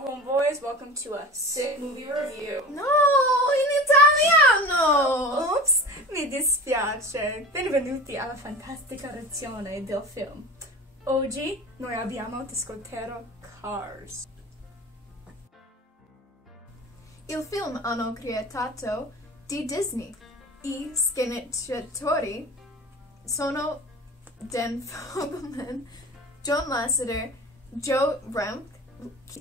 Hello homeboys, welcome to a sick movie review. No, in italiano! Oops, mi dispiace. Benvenuti alla fantastica recensione del film. Oggi noi abbiamo discusso Cars. Il film hanno creato di Disney. I sceneggiatori sono Dan Fogelman, John Lasseter, Joe Remke,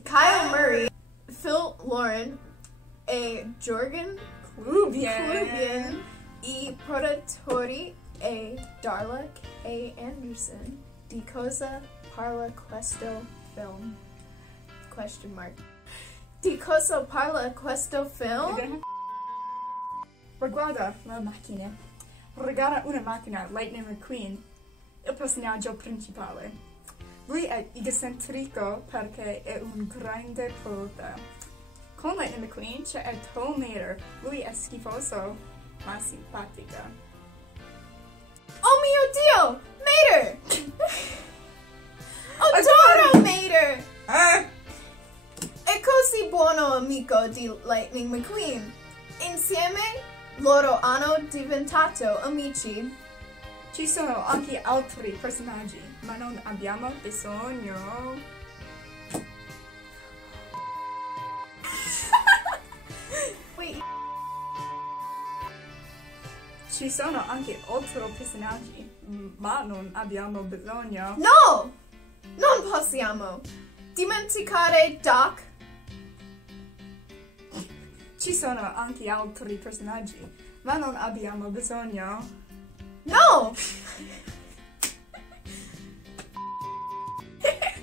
Kyle Murray, Phil Lauren e Jorgen Klubian. I produttori e Darla K. Anderson. Di cosa parla questo film? Question mark. Di cosa parla questo film? Riguarda la macchina. Regala una macchina, Lightning McQueen, il personaggio principale. Lui è egocentrico perché è un grande pilota. Con Lightning McQueen c'è Tom Mater. Lui è schifoso, ma simpatica. Oh mio Dio! Mater! Adoro Mater! È così buono amico di Lightning McQueen. Insieme loro hanno diventato amici. Ci sono anche altri personaggi, ma non abbiamo bisogno. Wait. Ci sono anche altri personaggi, ma non abbiamo bisogno. No! Non possiamo dimenticare Doc. Ci sono anche altri personaggi, ma non abbiamo bisogno. No!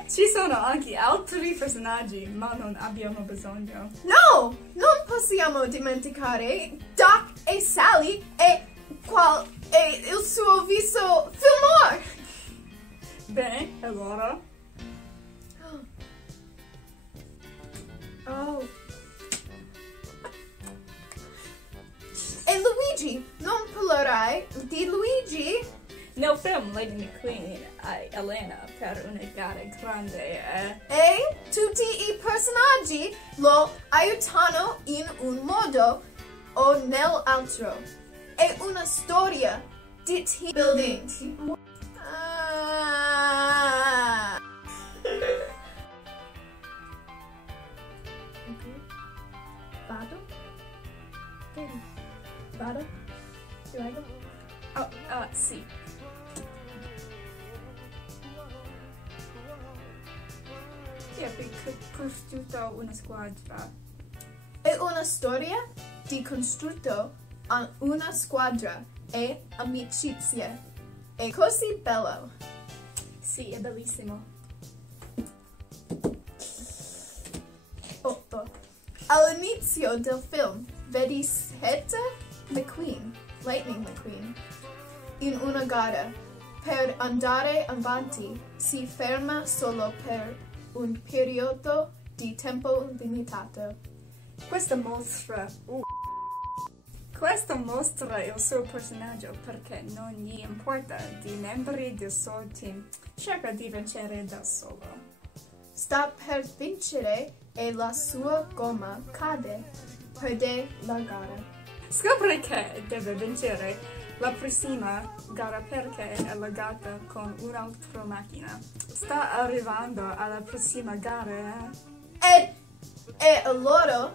Ci sono anche altri personaggi, ma non abbiamo bisogno. No! Non possiamo dimenticare Doc e Sally e il suo viso Fillmore. Bene, allora. Oh. E Luigi, non parlerai di Luigi? Nel film Lightning McQueen allena per una gara grande E tutti i personaggi lo aiutano in un modo o nell'altro. È una storia di team building. Vado? Vado? Do I go? Oh, sì. Sì, è costruito una squadra. È una storia di costruito a una squadra e amicizia. È così bello. Sì, è bellissimo. 8. All'inizio del film vedi Setta McQueen, Lightning McQueen, in una gara. Per andare avanti si ferma solo per un periodo di tempo limitato. Questo mostra il suo personaggio perché non gli importa di membri del suo team. Cerca di vincere da solo. Sta per vincere e la sua gomma cade. Perde la gara. Scopre che deve vincere la prossima gara perché è legata con un'altra macchina. Sta arrivando alla prossima gara. E allora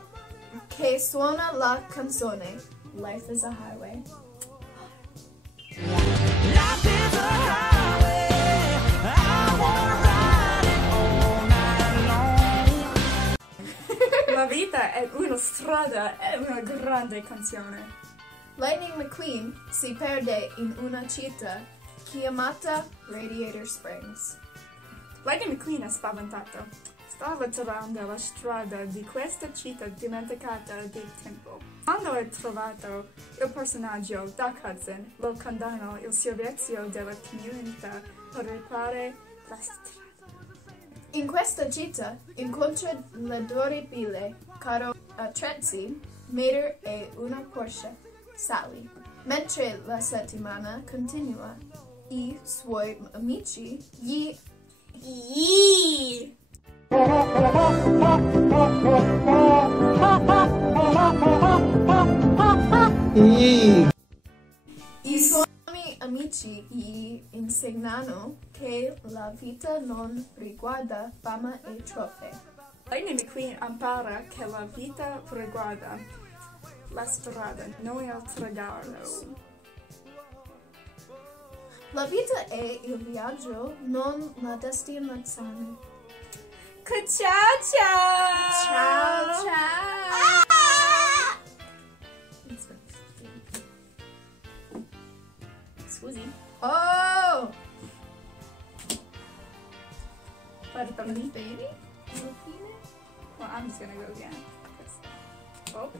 che suona la canzone Life is a Highway. Life is a highway, I wanna ride it all night long. La vita è una strada, è una grande canzone. Lightning McQueen si perde in una città chiamata Radiator Springs. Lightning McQueen è spaventato. Stava girando la strada di questa città dimenticata di tempo. Quando è trovato il personaggio Doc Hudson, lo condannò il servizio della comunità per riparare la strada. In questa città incontra l'adorabile caro attrezzi Mater e una Porsche Sally. Mentre la settimana continua, i suoi amici gli vita non riguarda fama e trofei. Lightning McQueen impara che la vita riguarda la strada, non il regalo. La vita è il viaggio, non la destinazione. Ciao ciao! Ciao, ciao! Scusi. Oh! Pardon me. Baby? Alla fine? Well, I'm just gonna go again. Oh.